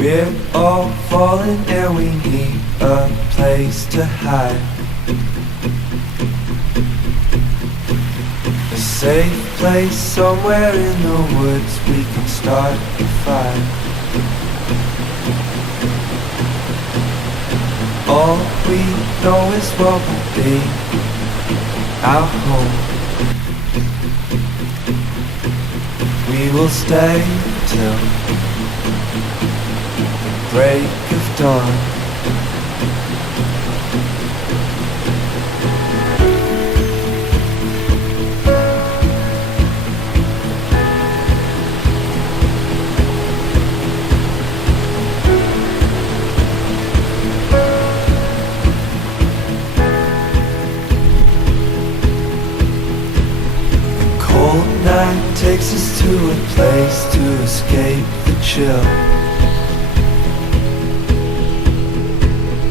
We're all falling and we need a place to hide. A safe place somewhere in the woods we can start a fire. All we know is what will be our home. We will stay till the break of dawn. Takes us to a place to escape the chill.